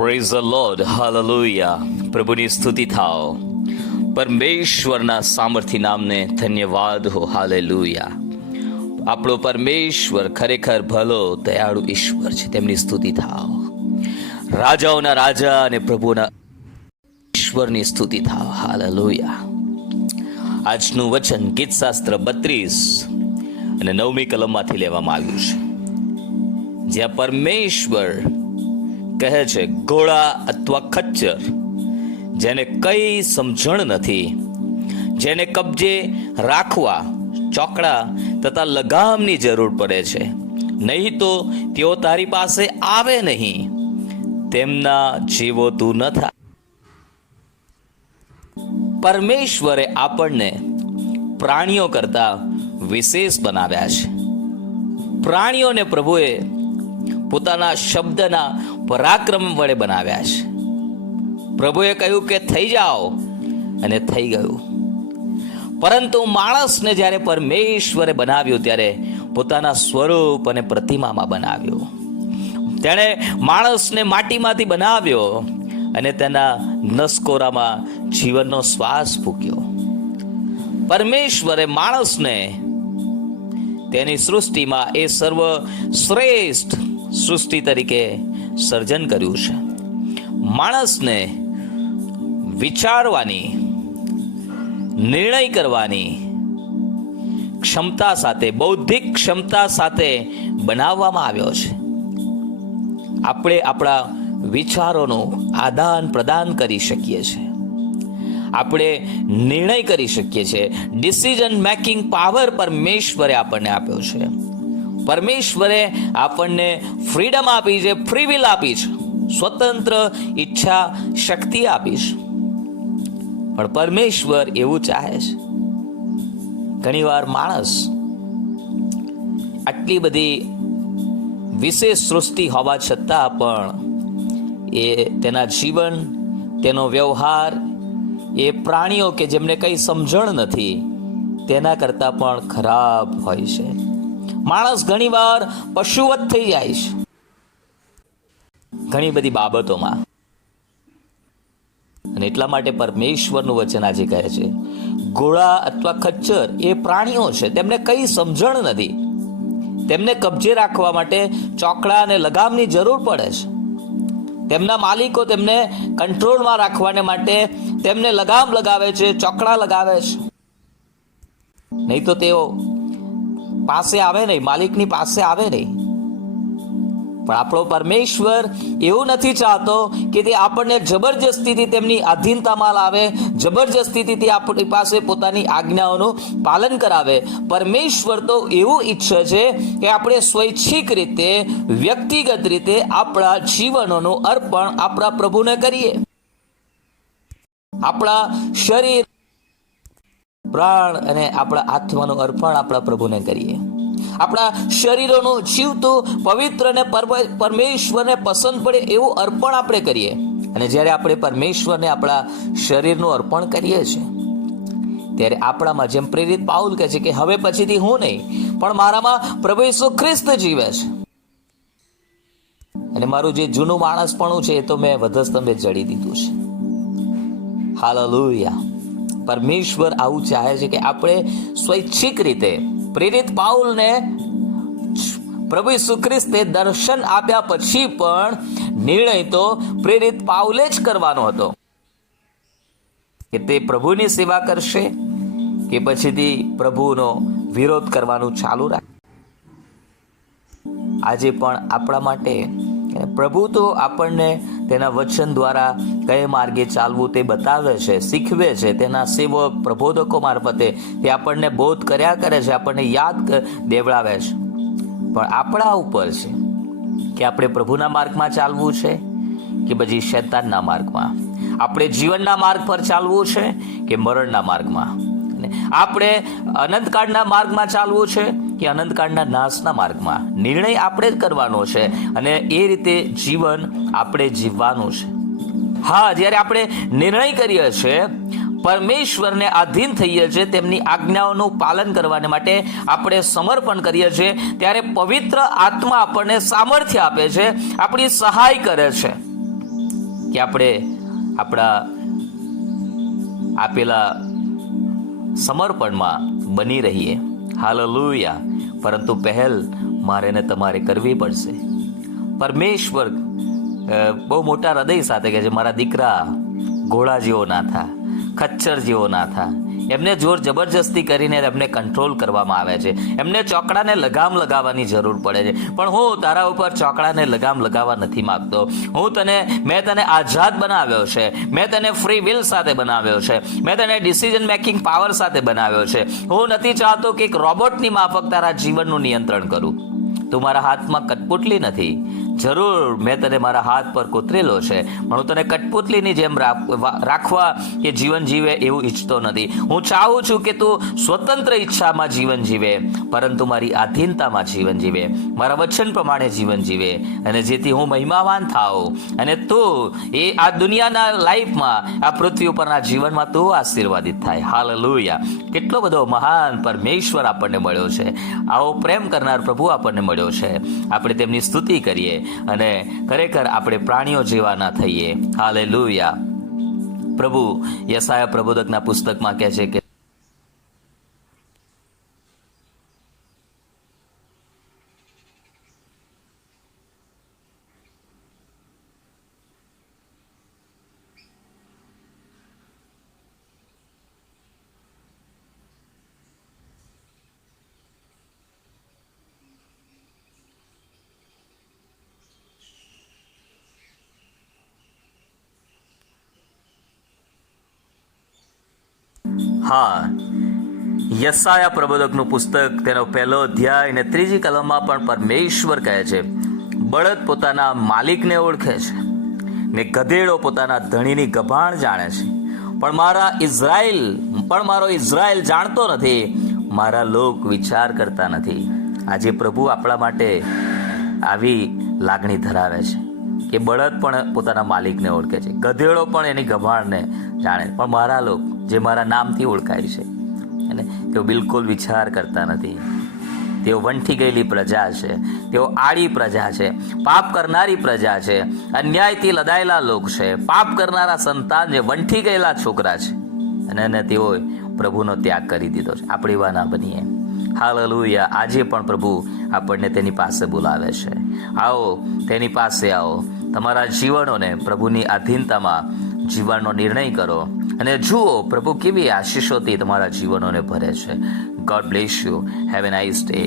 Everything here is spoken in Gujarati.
Praise the lord, hallelujah. પ્રભુની સ્તુતિ થાઓ. પરમેશ્વરના સામર્થ્ય નામને ધન્યવાદ હો, હાલેલુયા. આપણો પરમેશ્વર ખરેખર ભલો દયાળુ ઈશ્વર છે, તેમની સ્તુતિ થાઓ. રાજાઓના રાજા અને પ્રભુના ઈશ્વરની સ્તુતિ થાઓ, હાલેલુયા. આજનું વચન ગીતશાસ્ત્ર 32 અને 9મી કલમમાંથી લેવામાં આવ્યું છે, જ્યાં પરમેશ્વર કહે છે, ઘોડા અથવા ખચ્ચર જેને કઈ સમજણ નથી, જેને કબજે રાખવા ચોકડા તથા લગામની જરૂર પડે છે, નહીં તો તેઓ તારી પાસે આવે નહીં, તેમના જેવો તું ન થા. પરમેશ્વરે આપણને પ્રાણીઓ કરતા વિશેષ બનાવ્યા છે. પ્રાણીઓને પ્રભુએ પોતાના શબ્દના પરાક્રમ વડે બનાવ્યા છે. પ્રભુએ કહ્યું કે થઈ જાઓ, અને થઈ ગયું. પરંતુ માણસને જ્યારે પરમેશ્વરે બનાવ્યું ત્યારે પોતાના સ્વરૂપ અને પ્રતિમામાં બનાવ્યો. તેણે માણસને માટીમાંથી બનાવ્યો અને તેના નસકોરામાં જીવનનો શ્વાસ ફૂંક્યો. પરમેશ્વરે માણસને તેની સૃષ્ટિમાં એ સર્વશ્રેષ્ઠ સૃષ્ટિ તરીકે સર્જન કર્યું છે. માણસને વિચારવાની, નિર્ણય કરવાની ક્ષમતા સાથે, બૌદ્ધિક ક્ષમતા સાથે બનાવવામાં આવ્યો છે. આપણે આપણા વિચારોનું આદાન પ્રદાન કરી શકીએ છીએ. આપણે નિર્ણય કરી શકીએ છીએ. ડિસિઝન મેકિંગ પાવર પરમેશ્વરે આપણને આપ્યો છે. પરમેશ્વરે આપણને ફ્રીડમ આપી છે, ફ્રી વિલ આપી છે, સ્વતંત્ર ઈચ્છા શક્તિ આપી છે. પણ પરમેશ્વર એવું ચાહે છે. ઘણીવાર માણસ આટલી બધી વિશેષ સૃષ્ટિ હોવા છતાં પણ એ તેના જીવન, તેનો વ્યવહાર એ પ્રાણીઓ કે જેમને કંઈ સમજણ નથી તેના કરતાં પણ ખરાબ હોય છે. માણસ ઘણીવાર પશુવત થઈ જાય છે ઘણી બધી બાબતોમાં. અને એટલા માટે પરમેશ્વરનું વચન આજે કહે છે, ઘોડા અથવા ખચ્ચર એ પ્રાણીઓ છે, તેમને કઈ સમજણ નથી. તેમને કબજે રાખવા માટે ચોકડા અને લગામની જરૂર પડે છે. તેમના માલિકો તેમને કંટ્રોલમાં રાખવાને માટે તેમને લગામ લગાવે છે, ચોકડા લગાવે છે, નહીં તો તેઓ પાસે આવે નહીં, માલિકની પાસે આવે નહીં. પણ આપણો પરમેશ્વર એવું નથી ચાહતો કે તે આપણને જબરજસ્તીથી તેમની આધીનતામાં લાવે, જબરજસ્તીથી તે આપણી પાસે પોતાની આજ્ઞાઓનું પાલન કરાવે. પરમેશ્વર તો એવું ઈચ્છે છે કે આપણે સ્વૈચ્છિક રીતે, વ્યક્તિગત રીતે આપણા જીવનોનું અર્પણ આપણા પ્રભુને કરીએ. આપણા શરીર, પ્રાણ અને આપણા આત્માનું અર્પણ આપણા પ્રભુને કરીએ. આપણા શરીરોનું જીવતું, પવિત્ર અને પરમેશ્વરને પસંદ પડે એવું અર્પણ આપણે કરીએ. અને જ્યારે આપણે પરમેશ્વરને આપણા શરીરનું અર્પણ કરીએ છીએ ત્યારે આપણામાં, જેમ પ્રેરિત પાઉલ કહે છે કે હવે પછીથી હું નહીં પણ મારામાં પ્રભુ ઈસુ ખ્રિસ્ત જીવે છે, અને મારું જે જૂનું માણસપણું છે એ તો મેં વધસ્તંભે જડી દીધું છે. હાલેલુયા. પરમેશ્વર આવું ચાહે છે કે આપણે સ્વૈચ્છિક રીતે, પ્રેરિત પાઉલને પ્રભુ ઈસુ ખ્રિસ્તે દર્શન આપ્યા પછી પણ નિર્ણય તો પ્રેરિત પાઉલે જ કરવાનો હતો કે તે પ્રભુની સેવા કરશે કે પછીથી પ્રભુનો વિરોધ કરવાનું ચાલુ રાખે. આજે પણ આપણા માટે પ્રભુ તો આપણને તેના વચન દ્વારા કઈ માર્ગે ચાલવું તે બતાવે છે, શીખવે છે. તેના સેવક, પ્રબોધકો મારફતે તે આપણને બોધ કર્યા કરે છે, આપણને યાદ દેવડાવે છે. પણ આપણા ઉપર છે કે આપણે પ્રભુના માર્ગમાં ચાલવું છે કે પછી શૈતાનના માર્ગમાં. આપણે જીવનના માર્ગ પર ચાલવું છે કે મરણના માર્ગમાં. આપણે અનંતકાળના માર્ગમાં ચાલવું છે કે અનંતકાળના નાશના માર્ગમાં. નિર્ણય આપણે જ કરવાનો છે અને એ રીતે જીવન આપણે જીવવાનું છે. હા, જ્યારે આપણે નિર્ણય કરીએ છીએ, પરમેશ્વરને આધીન થઈએ છીએ, તેમની આજ્ઞાઓનું પાલન કરવાને માટે આપણે સમર્પણ કરીએ છીએ, ત્યારે પવિત્ર આત્મા આપણને સામર્થ્ય આપે છે, આપણી સહાય કરે છે. કે આપણે આપણા આપેલા સમર્પણમાં બની રહીએ. હાલેલુયા. પરંતુ પહેલ મારે ને તમારે કરવી પડશે. પરમેશ્વર બહુ મોટા હૃદય સાથે કહે છે, મારા દીકરા ઘોડા જેવો ના થા, ખચ્ચર જેવો ના થા. એમને જોર જબરજસ્તી કરીને એમને કંટ્રોલ કરવામાં આવે છે. એમને ચોકડાને લગામ લગાવવાની જરૂર પડે છે. પણ હું તારા ઉપર ચોકડાને લગામ લગાવવા નથી માગતો. મેં તને આઝાદ બનાવ્યો છે. મેં તને ફ્રી વિલ સાથે બનાવ્યો છે. મેં તને ડિસિઝન મેકિંગ પાવર સાથે બનાવ્યો છે. હું નથી ચાહતો કે એક રોબોટની માફક તારા જીવનનું નિયંત્રણ કરું. તું મારા હાથમાં કઠપુતલી નથી. જરૂર મેં તને મારા હાથ પર કોતરેલો છે, પણ હું તને કઠપુતલીની જેમ રાખવા કે જીવન જીવે એવું ઈચ્છતો નથી. હું ચાહું છું કે તું સ્વતંત્ર ઈચ્છામાં જીવન જીવે, પરંતુ મારી આધીનતામાં જીવન જીવે, મારા વચન પ્રમાણે જીવન જીવે, અને જેથી હું મહિમાવાન થાઉં અને તું એ આ દુનિયાના લાઈફમાં, આ પૃથ્વી ઉપરના જીવનમાં તું આશીર્વાદિત થાય. હાલેલુયા. કેટલો બધો મહાન પરમેશ્વર આપણને મળ્યો છે. આવો પ્રેમ કરનાર પ્રભુ આપણને મળ્યો છે. આપણે તેમની સ્તુતિ કરીએ અને ખરેખર આપણે પ્રાણીઓ જેવા ના થઈએ. હાલેલુયા. પ્રભુ યશાયા પ્રબોધકના પુસ્તકમાં કહે છે કે યશાયા પ્રબોધકનું પુસ્તક તેનો 1 અધ્યાય અને 3 કલમમાં પણ પરમેશ્વર કહે છે, બળદ પોતાના માલિકને ઓળખે છે ને ગધેડો પોતાના ધણીની ગભાણ જાણે છે, પણ મારો ઇઝરાયલ જાણતો નથી, મારા લોક વિચાર કરતા નથી. આજે પ્રભુ આપણા માટે આવી લાગણી ધરાવે છે કે બળદ પણ પોતાના માલિકને ઓળખે છે, ગધેડો પણ એની ગભાણને જાણે, પણ મારા લોક જે મારા નામથી ઓળખાય છે અને તેઓ બિલકુલ વિચાર કરતા નથી. તેઓ વંઠી ગયેલી પ્રજા છે, તેઓ આડી પ્રજા છે, પાપ કરનારી પ્રજા છે, અન્યાયથી લદાયેલા લોક છે, પાપ કરનારા સંતાન છે, વંઠી ગયેલા છોકરા છે, અને તેઓએ પ્રભુનો ત્યાગ કરી દીધો છે. આપણે એવા ના બનીએ. હાલેલુયા. આજે પણ પ્રભુ આપણને તેની પાસે બોલાવે છે. આવો, તેની પાસે આવો. તમારા જીવનોને પ્રભુની આધીનતામાં જીવનનો નિર્ણય કરો અને જુઓ પ્રભુ કેવી આશીષોથી તમારા જીવનોને ભરે છે. God bless you. Have a nice day.